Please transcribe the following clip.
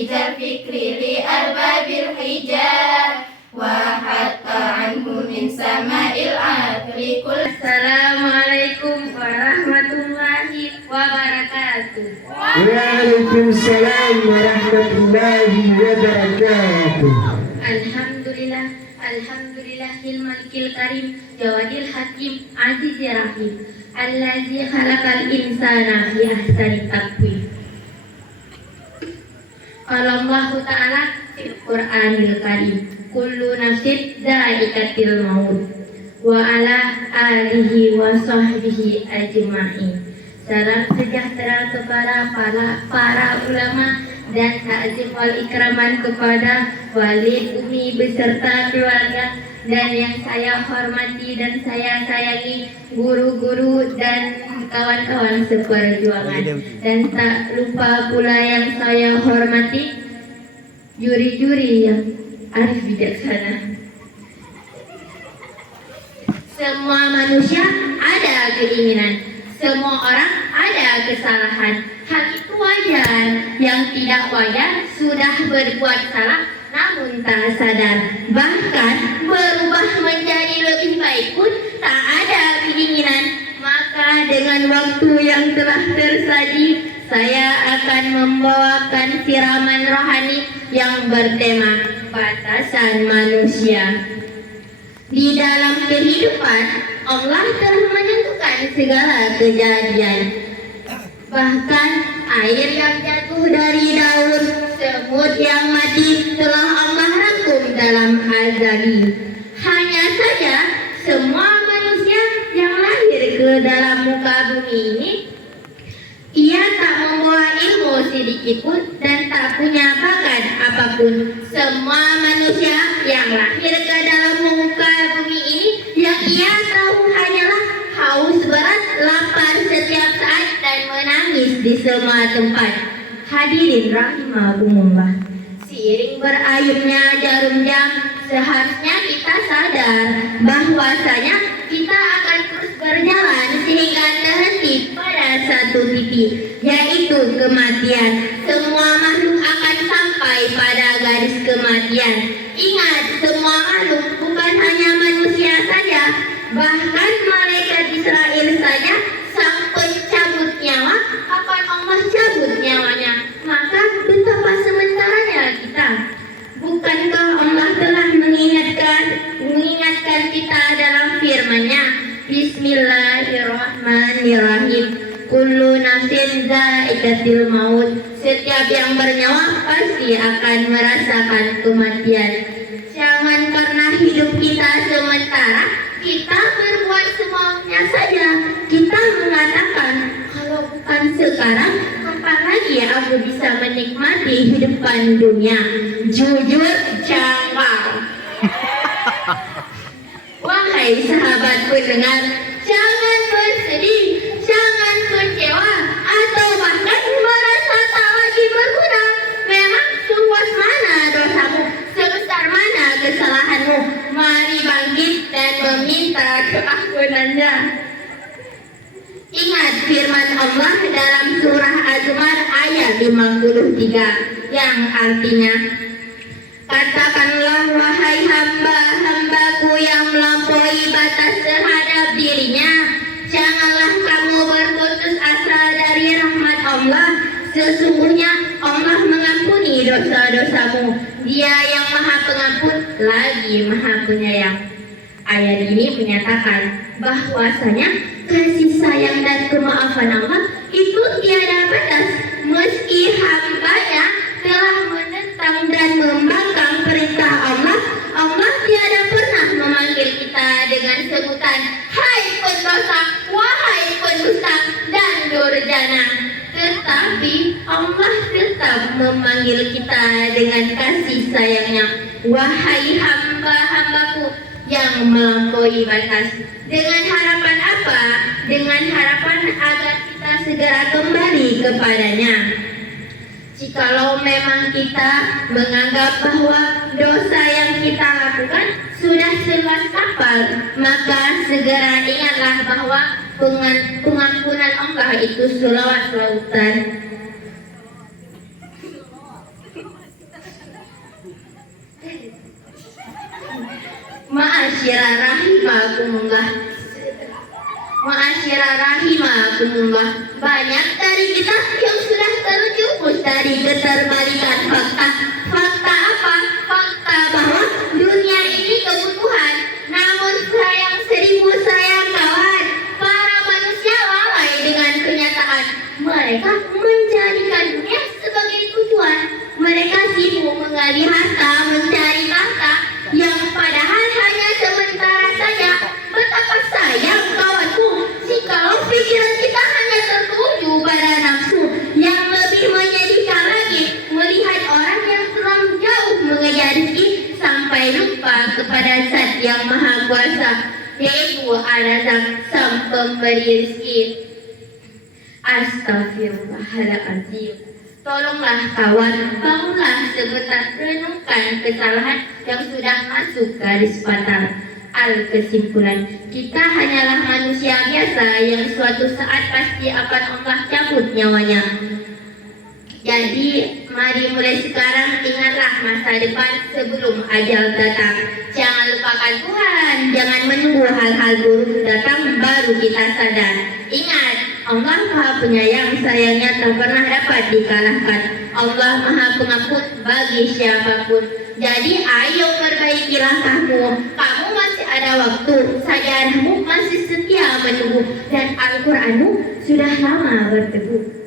تخريج الفكر لأرباب الحجاب وحتى عنه من سماء العقل كل. Assalamualaikum warahmatullahi wabarakatuh. Waalaikumsalam warahmatullahi wabarakatuh. Alhamdulillah, alhamdulillahil malikil karim, jawadil hakim, azizir rahim, allazi khalaqal insana fi ahsani taqwim. Qala Allah Ta'ala fil Qur'anil Karim, kullu nafsin dha'iqatul maut wa ala alihi wa sahbihi ajma'in. Salam sejahtera kepada para ulama dan takzim wal ikraman kepada wali umi beserta keluarga, dan yang saya hormati dan saya sayangi guru-guru dan kawan-kawan seperjuangan, dan tak lupa pula yang saya hormati juri-juri yang arif bijaksana. Semua manusia ada keinginan, semua orang ada kesalahan. Hal itu wajar. Yang tidak wajar sudah berbuat salah namun tak sadar, bahkan berubah menjadi lebih baik pun tak ada keinginan. Maka dengan waktu yang telah tersaji, saya akan membawakan siraman rohani yang bertema batasan manusia. Di dalam kehidupan, Allah telah menentukan segala kejadian. Bahkan air yang jatuh dari daun, semut yang mati telah Allah rangkum dalam azali. Hanya saja semua manusia yang lahir ke dalam muka bumi ini, ia tak membawa ilmu sedikit pun dan tak punya bakat apapun. Semua manusia yang lahir ke dalam muka bumi ini, yang ia tahu hanyalah haus berat, lapar setiap saat, dan menangis di semua tempat. Hadirin rahimakumullah, seiring berayunnya jarum jam, seharusnya kita sadar bahwasanya kita akan terus berjalan sehingga terhenti pada satu titik, yaitu kematian. Semua makhluk akan sampai pada garis kematian. Ingat, semua makhluk, bukan hanya manusia saja, bahkan malaikat Israel saja, sang pencabut nyawa, kapan Allah cabut nyawanya? Maka betapa sementaranya kita. Bukankah Allah telah mengingatkan kita dalam firman-Nya, Bismillahirrahmanirrahim, kullu nafsin dha'iqatul maut, setiap yang bernyawa pasti akan merasakan kematian. Jangan karena hidup kita sementara, kita berbuat semaunya saja. Kita mengatakan, kalau bukan sekarang, kapan lagi aku bisa menikmati hidupan dunia? Jujur janggal. Wahai sahabat pendengar, jangan bersedih, jangan kecewa, atau bahkan merasa tak lagi berguna. Memang seluas mana dosamu, sebesar mana kesalahanmu. Mari bangkit dan meminta keampunannya. Ingat firman Allah dalam surah Az-Zumar ayat 53 yang artinya, katakanlah wahai hamba-hambaku yang melampaui batas terhadap dirinya, janganlah kamu berputus asa dari rahmat Allah. Sesungguhnya Allah mengampuni dosa-dosamu. Dia yang maha pengampun lagi maha penyayang. Ayat ini menyatakan bahwasanya kasih sayang dan kemaafan Allah itu tiada batas. Meski hambanya telah menentang dan membangkang perintah Allah, Allah tiada pernah memanggil kita dengan sebutan hai pendosa, wahai pendusta, dan durjana. Tetapi Allah tetap memanggil kita dengan kasih sayangnya, wahai hamba-hambaku yang melampaui batas. Dengan harapan apa? Dengan harapan agar kita segera kembali kepadanya. Jikalau memang kita menganggap bahwa dosa yang kita lakukan sudah seluas kapal, maka segera ingatlah bahwa pengampunan Allah itu seluas lautan. Ma'asyiral rahimakumullah. Ma'asyiral rahimakumullah. Banyak dari kita yang sudah terjerumus dari keterbalikan fakta. Fakta apa? Fakta bahwa dunia ini kebutuhan. Namun sayang seribu sayang kawan, para manusia lalai dengan kenyataan. Mereka menjadikan dunia sebagai tujuan. Mereka sibuk menggali harta, mencari tahta, yang padahal hanya sementara saja. Betapa sayang kawanku, jikalau pikiran kita hanya tertuju pada nafsu. Yang lebih menyedihkan lagi, melihat orang yang terlalu jauh mengejar rezeki sampai lupa kepada Zat yang Maha Kuasa, yaitu Al-Razak, Sang Pemberi rezeki. Astagfirullahaladzim. Tolonglah kawan, bangunlah sebentar, renungkan kesalahan yang sudah masuk garis fatal. Al-kesimpulan, kita hanyalah manusia biasa yang suatu saat pasti akan Allah cabut nyawanya. Jadi, mari mulai sekarang ingatlah masa depan sebelum ajal datang. Jangan lupakan Tuhan, jangan menunggu hal-hal buruk datang baru kita sadar. Ingat, Allah Maha Penyayang, sayangnya tak pernah dapat dikalahkan. Allah Maha Pengampun bagi siapapun. Jadi ayo perbaiki langkahmu. Kamu masih ada waktu, sajarmu masih setia menunggu, dan Al-Quranmu sudah lama berteduh.